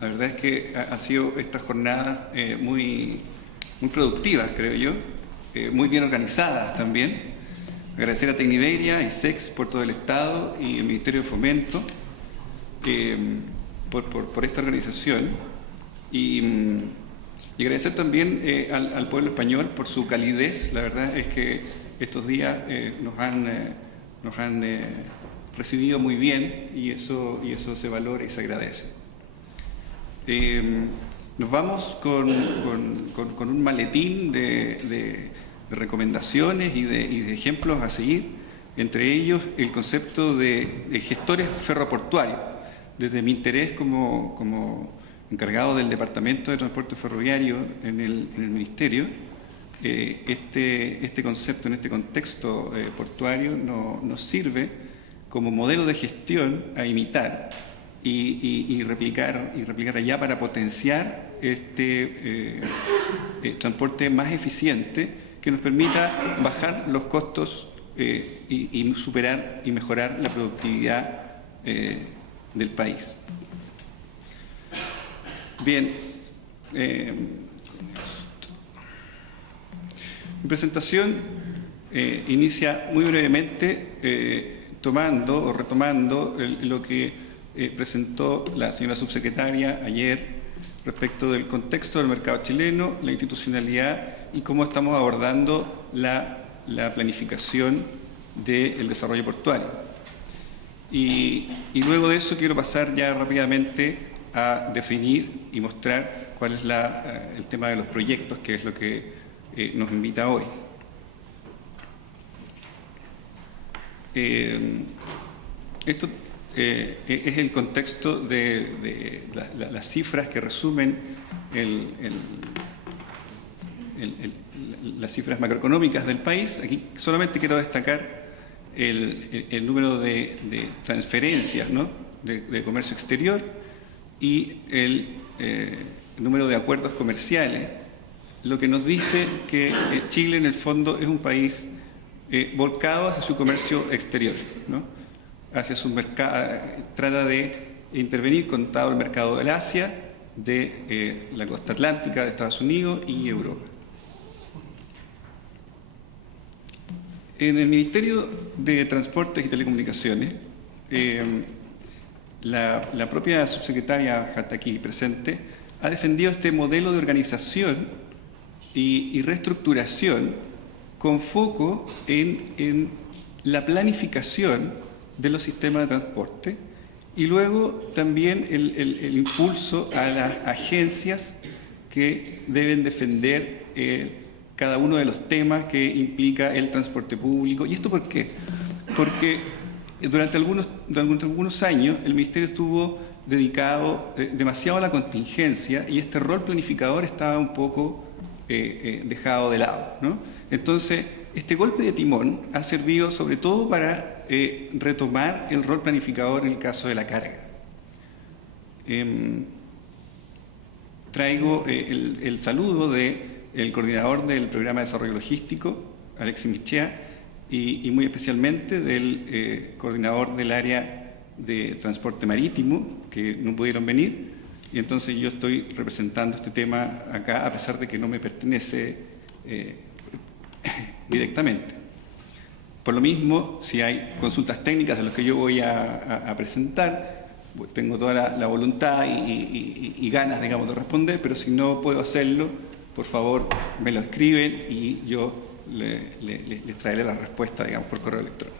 La verdad es que ha sido esta jornada muy productivas, creo yo, muy bien organizadas también. Agradecer a Tecniberia, ISEX, Puerto del Estado y el Ministerio de Fomento por esta organización y agradecer también al pueblo español por su calidez. La verdad es que estos días nos han recibido muy bien y eso se valora y se agradece. Nos vamos con un maletín de recomendaciones y de ejemplos a seguir, entre ellos el concepto de gestores ferroportuarios. Desde mi interés como encargado del Departamento de Transporte Ferroviario en el Ministerio, este concepto en este contexto portuario nos sirve como modelo de gestión a imitar y replicar allá para potenciar este transporte más eficiente que nos permita bajar los costos y superar y mejorar la productividad del país. Bien, mi presentación inicia muy brevemente tomando o retomando lo que presentó la señora subsecretaria ayer respecto del contexto del mercado chileno, la institucionalidad y cómo estamos abordando la planificación del desarrollo portuario. Y luego de eso quiero pasar ya rápidamente a definir y mostrar cuál es el tema de los proyectos, que es lo que nos invita hoy. Esto es el contexto de las cifras que resumen las cifras macroeconómicas del país. Aquí solamente quiero destacar el número de transferencias, ¿no?, de comercio exterior y el número de acuerdos comerciales, lo que nos dice que Chile en el fondo es un país volcado hacia su comercio exterior, ¿no?, hacia su mercado, trata de intervenir con todo el mercado del Asia, de la costa atlántica de Estados Unidos y Europa. En el Ministerio de Transportes y Telecomunicaciones, la propia subsecretaria aquí presente ha defendido este modelo de organización y reestructuración con foco en la planificación de los sistemas de transporte y luego también el impulso a las agencias que deben defender cada uno de los temas que implica el transporte público. ¿Y esto por qué? Porque durante algunos años el Ministerio estuvo dedicado demasiado a la contingencia y este rol planificador estaba un poco dejado de lado, ¿no? Entonces, este golpe de timón ha servido sobre todo para retomar el rol planificador en el caso de la carga. Traigo el saludo del coordinador del Programa de Desarrollo Logístico, Alexis Michea, y muy especialmente del coordinador del área de transporte marítimo, que no pudieron venir, y entonces yo estoy representando este tema acá, a pesar de que no me pertenece directamente. Por lo mismo, si hay consultas técnicas de las que yo voy a presentar, pues tengo toda la voluntad y ganas, digamos, de responder, pero si no puedo hacerlo, por favor, me lo escriben y yo les traeré la respuesta, digamos, por correo electrónico.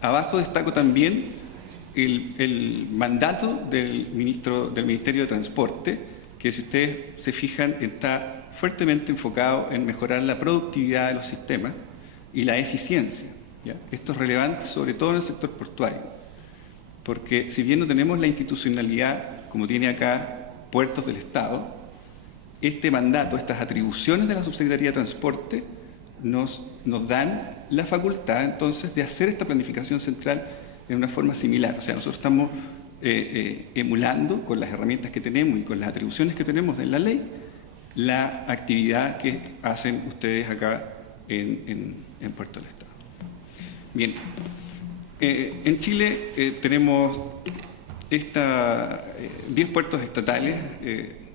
Abajo destaco también el mandato del Ministerio de Transporte, que si ustedes se fijan está fuertemente enfocado en mejorar la productividad de los sistemas y la eficiencia, ¿ya? Esto es relevante sobre todo en el sector portuario, porque si bien no tenemos la institucionalidad como tiene acá Puertos del Estado, este mandato, estas atribuciones de la Subsecretaría de Transporte nos dan la facultad entonces de hacer esta planificación central en una forma similar. O sea, nosotros estamos emulando con las herramientas que tenemos y con las atribuciones que tenemos en la ley la actividad que hacen ustedes acá en Puerto del Estado. Bien, en Chile tenemos 10 puertos estatales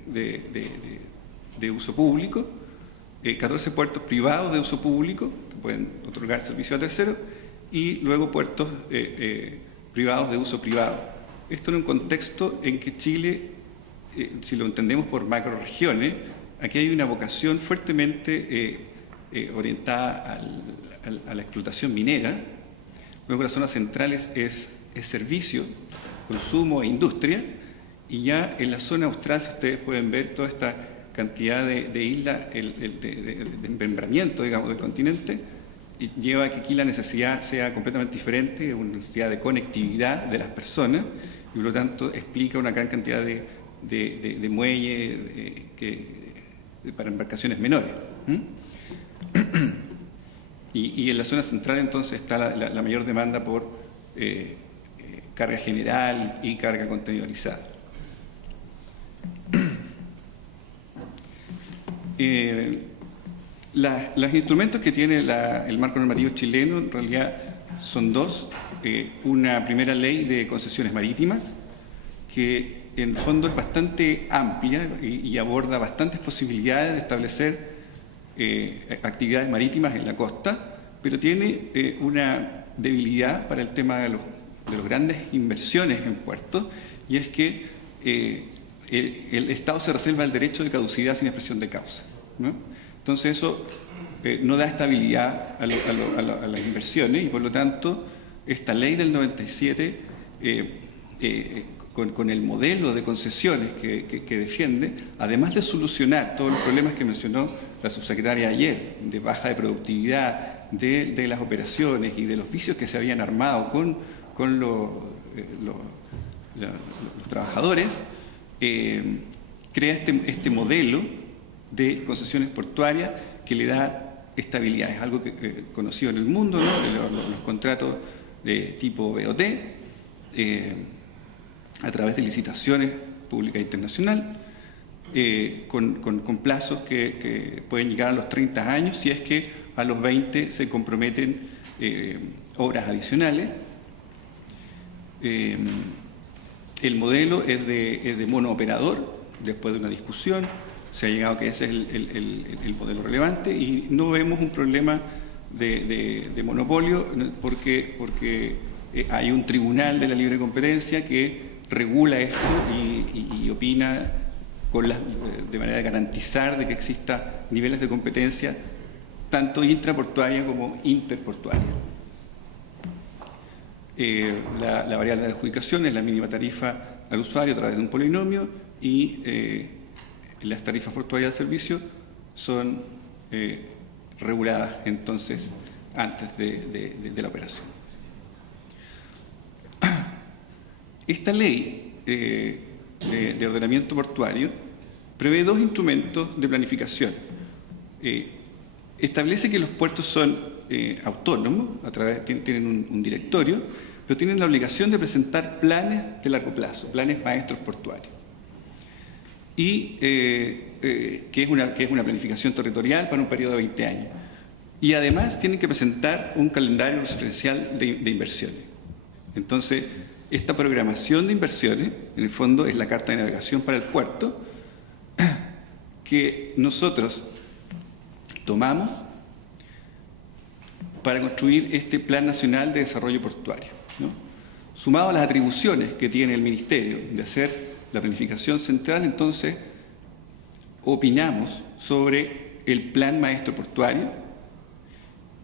de uso público, 14 puertos privados de uso público que pueden otorgar servicio a terceros y luego puertos privados de uso privado. Esto en un contexto en que Chile, si lo entendemos por macroregiones, aquí hay una vocación fuertemente orientada a la explotación minera. Luego las zonas centrales es servicio, consumo e industria, y ya en la zona austral, si ustedes pueden ver toda esta cantidad de islas, de desmembramiento, digamos, del continente, y lleva a que aquí la necesidad sea completamente diferente, una necesidad de conectividad de las personas, y por lo tanto explica una gran cantidad de muelles para embarcaciones menores. Y en la zona central entonces está la mayor demanda por carga general y carga conteneurizada. Los instrumentos que tiene el marco normativo chileno en realidad son dos. Una primera ley de concesiones marítimas, que en el fondo es bastante amplia y aborda bastantes posibilidades de establecer actividades marítimas en la costa, pero tiene una debilidad para el tema de las grandes inversiones en puertos, y es que el Estado se reserva el derecho de caducidad sin expresión de causa, ¿no? Entonces eso no da estabilidad a las inversiones, y por lo tanto esta ley del 97 con el modelo de concesiones que defiende, además de solucionar todos los problemas que mencionó la subsecretaria ayer, de baja de productividad, de las operaciones y de los vicios que se habían armado con los trabajadores, crea este modelo de concesiones portuarias que le da estabilidad. Es algo conocido en el mundo, ¿no? Los contratos de tipo BOT, a través de licitaciones públicas e internacionales, con plazos que pueden llegar a los 30 años, si es que a los 20 se comprometen obras adicionales. El modelo es de monooperador. Después de una discusión se ha llegado a que ese es el modelo relevante, y no vemos un problema de monopolio porque hay un tribunal de la libre competencia que regula esto y opina de manera de garantizar de que exista niveles de competencia tanto intraportuaria como interportuaria. La variable de adjudicación es la mínima tarifa al usuario a través de un polinomio, y las tarifas portuarias de servicio son reguladas entonces antes de la operación. Esta ley de ordenamiento portuario prevé dos instrumentos de planificación. Establece que los puertos son autónomos, tienen un directorio, pero tienen la obligación de presentar planes de largo plazo, planes maestros portuarios. Y que es una planificación territorial para un periodo de 20 años. Y además tienen que presentar un calendario referencial de inversiones. Entonces, esta programación de inversiones, en el fondo, es la carta de navegación para el puerto que nosotros tomamos para construir este Plan Nacional de Desarrollo Portuario, ¿no? Sumado a las atribuciones que tiene el Ministerio de hacer la planificación central, entonces opinamos sobre el Plan Maestro Portuario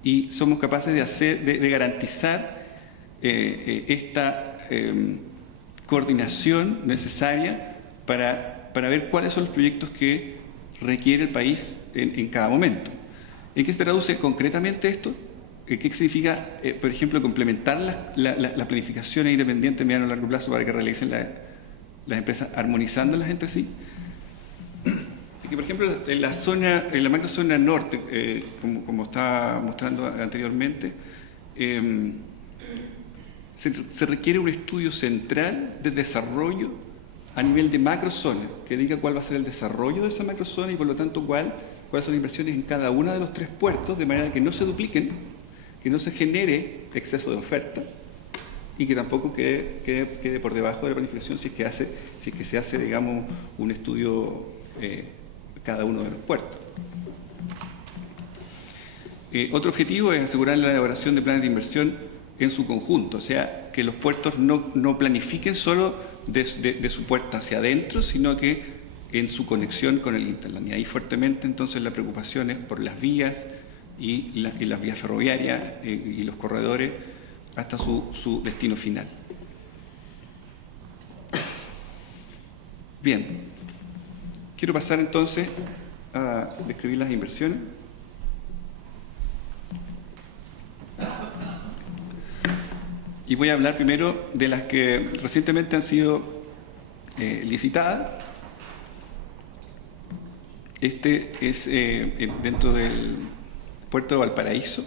y somos capaces de garantizar esta coordinación necesaria para ver cuáles son los proyectos que requiere el país en cada momento. ¿En qué se traduce concretamente esto? ¿Qué significa, por ejemplo, complementar las planificaciones independientes a mediano y largo plazo para que realicen las empresas armonizándolas entre sí? Que, por ejemplo, en la macrozona norte, como estaba mostrando anteriormente, se requiere un estudio central de desarrollo a nivel de macrozona, que diga cuál va a ser el desarrollo de esa macrozona y, por lo tanto, cuáles son las inversiones en cada uno de los 3 puertos, de manera que no se dupliquen, que no se genere exceso de oferta y que tampoco quede por debajo de la planificación si es que se hace, digamos, un estudio cada uno de los puertos. Otro objetivo es asegurar la elaboración de planes de inversión en su conjunto, o sea, que los puertos no planifiquen solo de su puerta hacia adentro, sino que en su conexión con el hinterland. Y ahí fuertemente entonces la preocupación es por las vías y las vías ferroviarias y los corredores hasta su destino final. Bien, quiero pasar entonces a describir las inversiones. Y voy a hablar primero de las que recientemente han sido licitadas. Este es dentro del puerto de Valparaíso.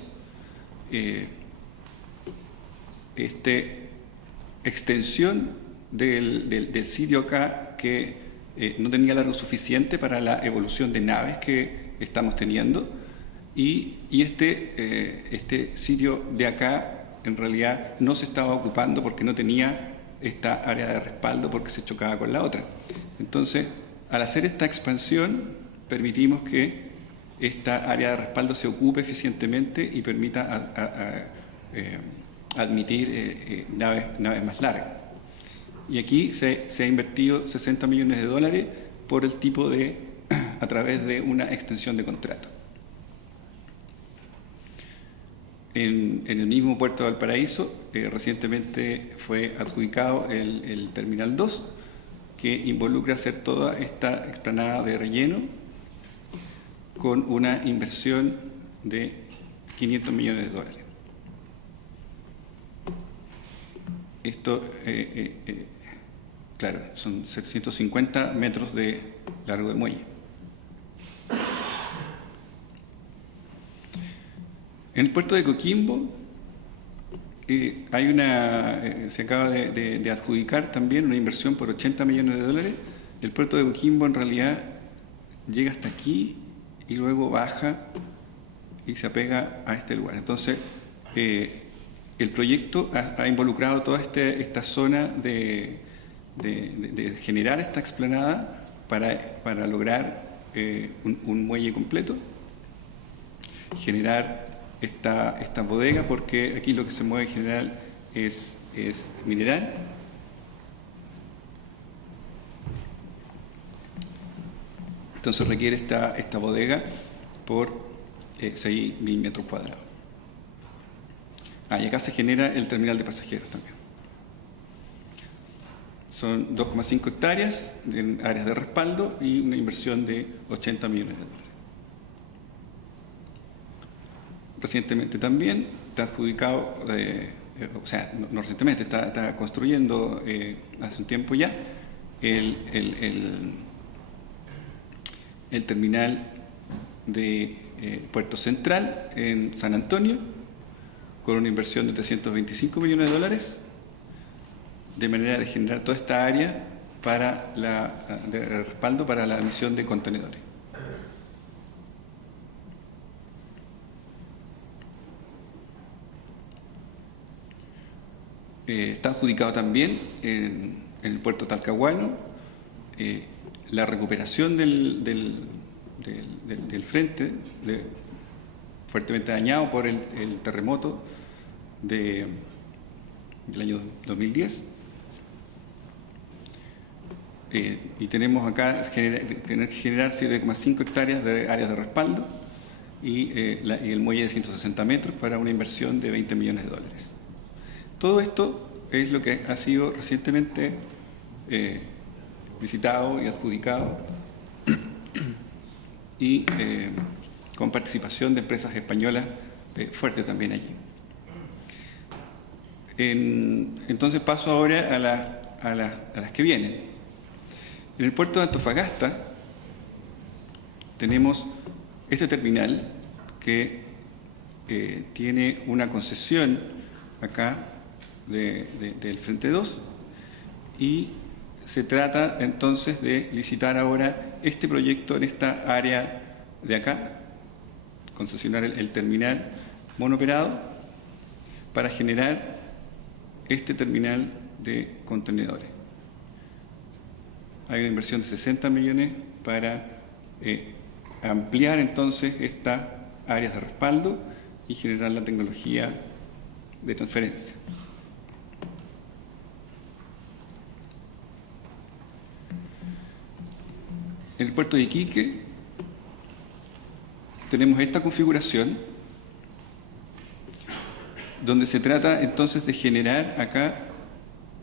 Extensión del sitio acá que no tenía largo suficiente para la evolución de naves que estamos teniendo. Y este sitio de acá en realidad no se estaba ocupando porque no tenía esta área de respaldo porque se chocaba con la otra. Entonces, al hacer esta expansión, permitimos que esta área de respaldo se ocupe eficientemente y permita admitir naves más largas. Y aquí se ha invertido $60 millones por el tipo a través de una extensión de contrato. En el mismo puerto de Valparaíso, recientemente fue adjudicado el Terminal 2, que involucra hacer toda esta explanada de relleno con una inversión de $500 millones. Esto, claro, son 750 metros de largo de muelle. En el puerto de Coquimbo se acaba de adjudicar también una inversión por $80 millones. El puerto de Coquimbo en realidad llega hasta aquí y luego baja y se apega a este lugar. Entonces, el proyecto ha involucrado toda esta zona de generar esta explanada para lograr un muelle completo, generar esta bodega, porque aquí lo que se mueve en general es mineral. Entonces requiere esta bodega por 6.000 metros cuadrados. Y acá se genera el terminal de pasajeros también. Son 2,5 hectáreas en áreas de respaldo y una inversión de $80 millones. Recientemente también está adjudicado, o sea, no recientemente, está construyendo hace un tiempo ya el terminal de Puerto Central en San Antonio, con una inversión de $325 millones, de manera de generar toda esta área de respaldo para la admisión de contenedores. Está adjudicado también en el puerto Talcahuano la recuperación del frente fuertemente dañado por el terremoto del año 2010. Y tenemos acá tener que generar 7,5 hectáreas de áreas de respaldo y el muelle de 160 metros para una inversión de $20 millones. Todo esto es lo que ha sido recientemente licitado y adjudicado y con participación de empresas españolas fuertes también allí. Entonces paso ahora a las que vienen. En el puerto de Antofagasta tenemos este terminal que tiene una concesión acá del Frente 2 y se trata entonces de licitar ahora este proyecto en esta área de acá, concesionar el terminal monoperado para generar este terminal de contenedores. Hay una inversión de 60 millones para ampliar entonces estas áreas de respaldo y generar la tecnología de transferencia. En el puerto de Iquique tenemos esta configuración donde se trata entonces de generar acá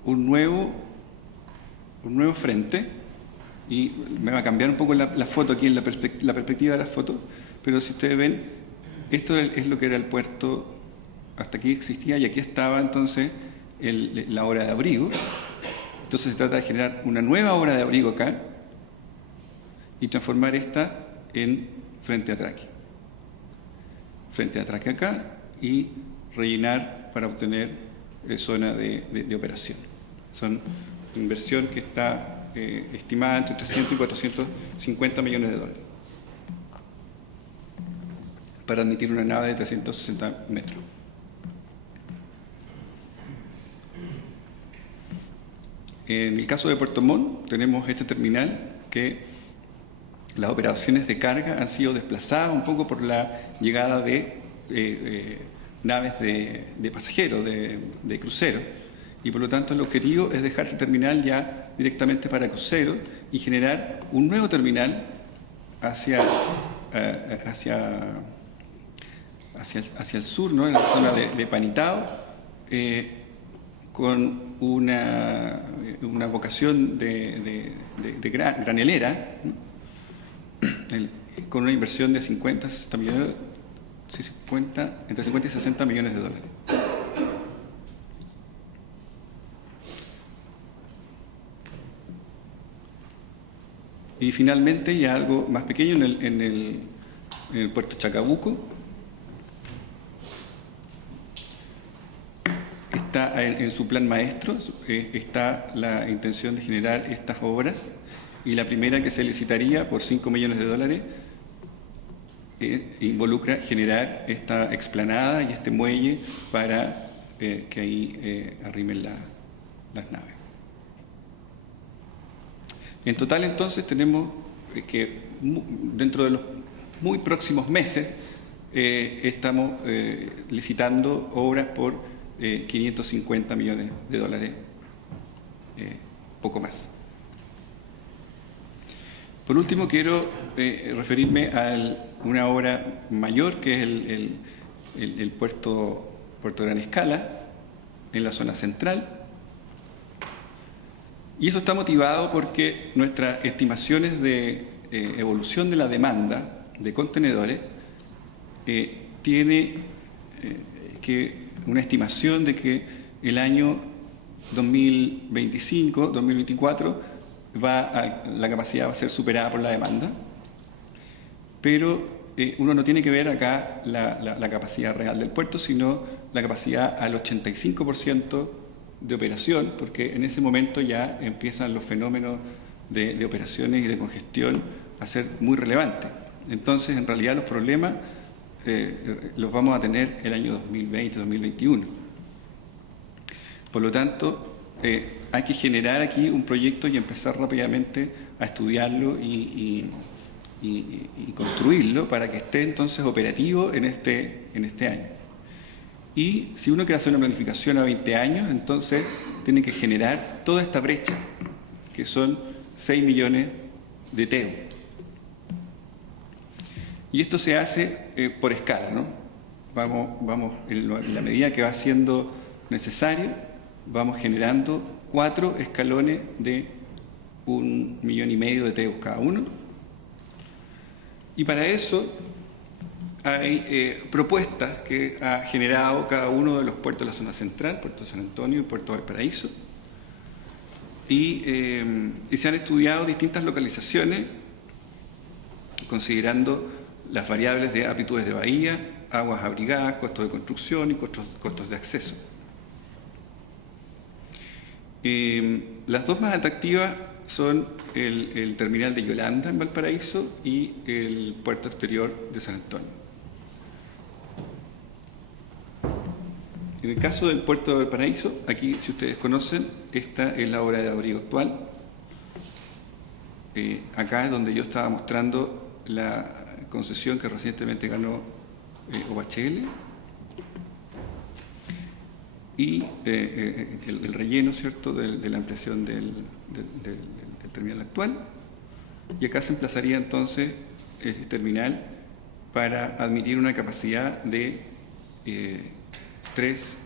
un nuevo frente, y me va a cambiar un poco la foto aquí en la perspectiva de la foto, pero si ustedes ven, esto es lo que era el puerto, hasta aquí existía, y aquí estaba entonces la obra de abrigo. Entonces se trata de generar una nueva obra de abrigo acá y transformar esta en frente de atraque. Frente de atraque acá y rellenar para obtener zona de operación. Son inversión que está estimada entre 300 y 450 millones de dólares para admitir una nave de 360 metros. En el caso de Puerto Montt tenemos este terminal que las operaciones de carga han sido desplazadas un poco por la llegada de naves de pasajeros, de cruceros, y por lo tanto el objetivo es dejar este terminal ya directamente para cruceros y generar un nuevo terminal hacia el sur, ¿no? En la zona de Panitao, con una vocación de granelera, ¿no? Con una inversión de 60 millones, entre 50 y 60 millones de dólares. Y finalmente, ya algo más pequeño, en el puerto Chacabuco, está en su plan maestro, está la intención de generar estas obras, y la primera, que se licitaría por 5 millones de dólares, involucra generar esta explanada y este muelle para que ahí arrimen las naves. En total, entonces, tenemos que dentro de los muy próximos meses estamos licitando obras por 550 millones de dólares, poco más. Por último, quiero referirme a una obra mayor, que es el puerto de Gran Escala, en la zona central. Y eso está motivado porque nuestras estimaciones de evolución de la demanda de contenedores tiene una estimación de que el año 2025, 2024, la capacidad va a ser superada por la demanda, pero uno no tiene que ver acá la capacidad real del puerto, sino la capacidad al 85% de operación, porque en ese momento ya empiezan los fenómenos de operaciones y de congestión a ser muy relevantes. Entonces, en realidad, los problemas los vamos a tener el año 2020-2021. Por lo tanto, hay que generar aquí un proyecto y empezar rápidamente a estudiarlo y construirlo para que esté entonces operativo en este año. Y si uno quiere hacer una planificación a 20 años, entonces tiene que generar toda esta brecha, que son 6 millones de TEU. Y esto se hace por escala, ¿no? Vamos en la medida que va siendo necesario, vamos generando 4 escalones de 1,5 millones de TEU cada uno. Y para eso hay propuestas que ha generado cada uno de los puertos de la zona central, Puerto de San Antonio y Puerto de Valparaíso, y se han estudiado distintas localizaciones considerando las variables de aptitudes de bahía, aguas abrigadas, costos de construcción y costos de acceso. Las dos más atractivas son el terminal de Yolanda en Valparaíso y el puerto exterior de San Antonio. En el caso del puerto de Valparaíso, aquí, si ustedes conocen, esta es la obra de abrigo actual. Acá es donde yo estaba mostrando la concesión que recientemente ganó OHL y el relleno, ¿cierto?, de la ampliación del terminal actual. Y acá se emplazaría entonces este terminal para admitir una capacidad de 3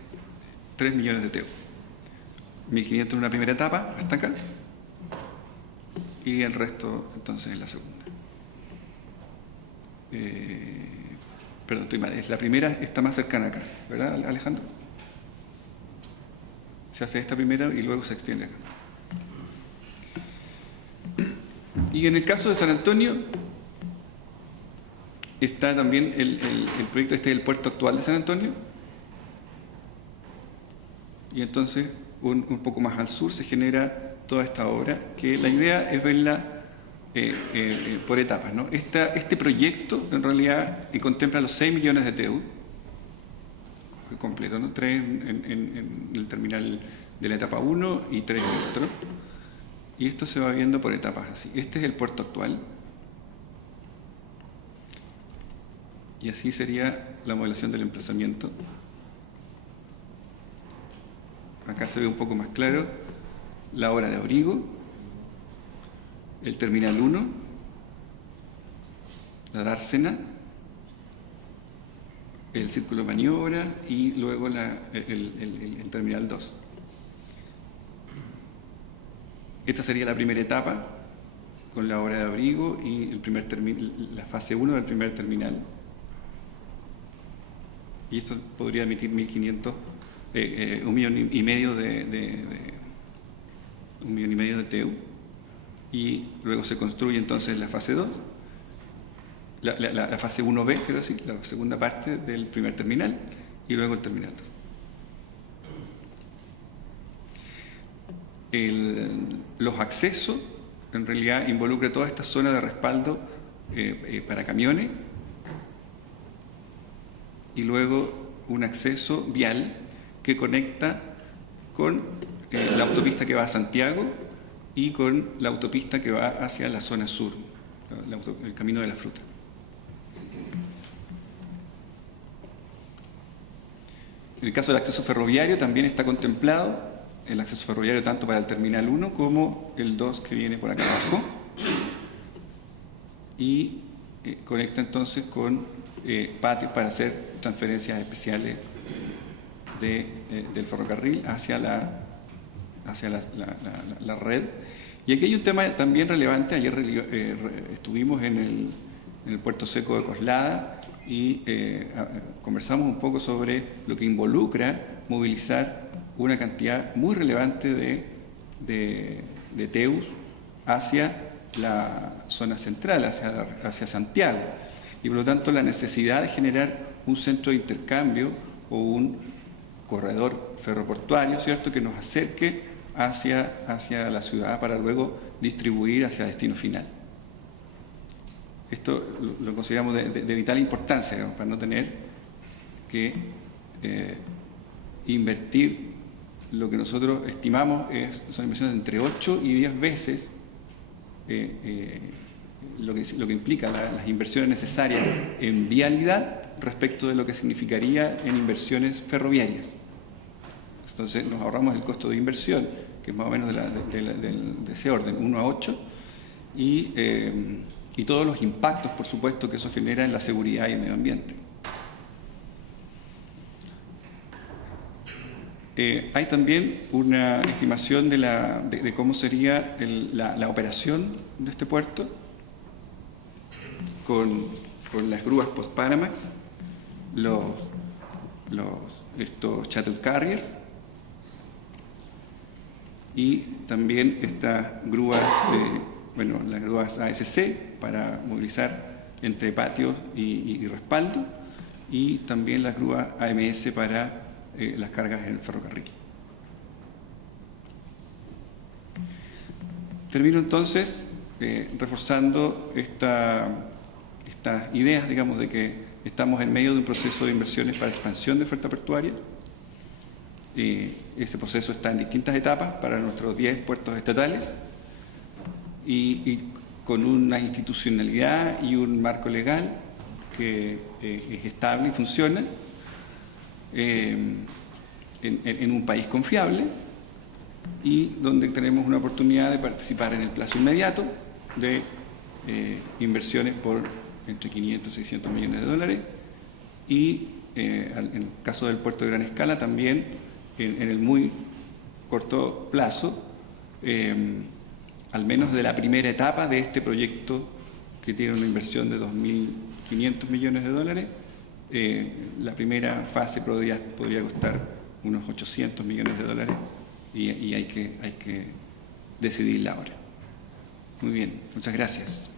millones de TEU. 1.500 en una primera etapa, hasta acá, y el resto entonces en la segunda. Perdón, estoy mal. La primera está más cercana acá, ¿verdad, Alejandro? Se hace esta primera y luego se extiende acá. Y en el caso de San Antonio, está también el proyecto este del puerto actual de San Antonio. Y entonces, un poco más al sur, se genera toda esta obra, que la idea es verla por etapas, ¿no? Este proyecto, en realidad, contempla los 6 millones de TEU, completo, ¿no? 3 en el terminal de la etapa 1 y 3 en el otro. Y esto se va viendo por etapas así. Este es el puerto actual. Y así sería la modelación del emplazamiento. Acá se ve un poco más claro la obra de abrigo, el terminal 1, la dársena, el círculo de maniobra y luego el terminal 2. Esta sería la primera etapa con la obra de abrigo y la fase 1 del primer terminal. Y esto podría emitir 1.500, 1,5 millones de TEU. Y luego se construye entonces la fase 2, la fase 1B, quiero decir, la segunda parte del primer terminal, y luego el terminal 2. Los accesos, en realidad, involucra toda esta zona de respaldo para camiones, y luego un acceso vial que conecta con la autopista que va a Santiago y con la autopista que va hacia la zona sur, el camino de la fruta. En el caso del acceso ferroviario también está contemplado el acceso ferroviario tanto para el terminal 1 como el 2 que viene por acá abajo, y conecta entonces con patios para hacer transferencias especiales del ferrocarril hacia la red. Y aquí hay un tema también relevante. Ayer estuvimos en el puerto seco de Coslada y conversamos un poco sobre lo que involucra movilizar una cantidad muy relevante de TEUs hacia la zona central, hacia Santiago, y por lo tanto la necesidad de generar un centro de intercambio o un corredor ferroportuario, ¿cierto?, que nos acerque hacia la ciudad para luego distribuir hacia destino final. Esto lo consideramos de vital importancia, digamos, para no tener que invertir lo que nosotros estimamos son inversiones de entre 8 y 10 veces lo que implica las inversiones necesarias en vialidad respecto de lo que significaría en inversiones ferroviarias. Entonces nos ahorramos el costo de inversión, que es más o menos de ese orden, 1 a 8, y todos los impactos, por supuesto, que eso genera en la seguridad y el medio ambiente. Hay también una estimación de cómo sería la operación de este puerto con las grúas post-Panamax, estos shuttle carriers, y también estas grúas, las grúas ASC para movilizar entre patios y respaldo, y también las grúas AMS para las cargas en el ferrocarril. Termino entonces reforzando estas ideas, digamos, de que estamos en medio de un proceso de inversiones para expansión de oferta portuaria, Ese proceso está en distintas etapas para nuestros 10 puertos estatales y con una institucionalidad y un marco legal que es estable y funciona en un país confiable y donde tenemos una oportunidad de participar en el plazo inmediato de inversiones por entre 500 y 600 millones de dólares y en el caso del puerto de gran escala también en el muy corto plazo, al menos de la primera etapa de este proyecto que tiene una inversión de 2.500 millones de dólares, la primera fase podría costar unos 800 millones de dólares y hay que decidirla ahora. Muy bien, muchas gracias.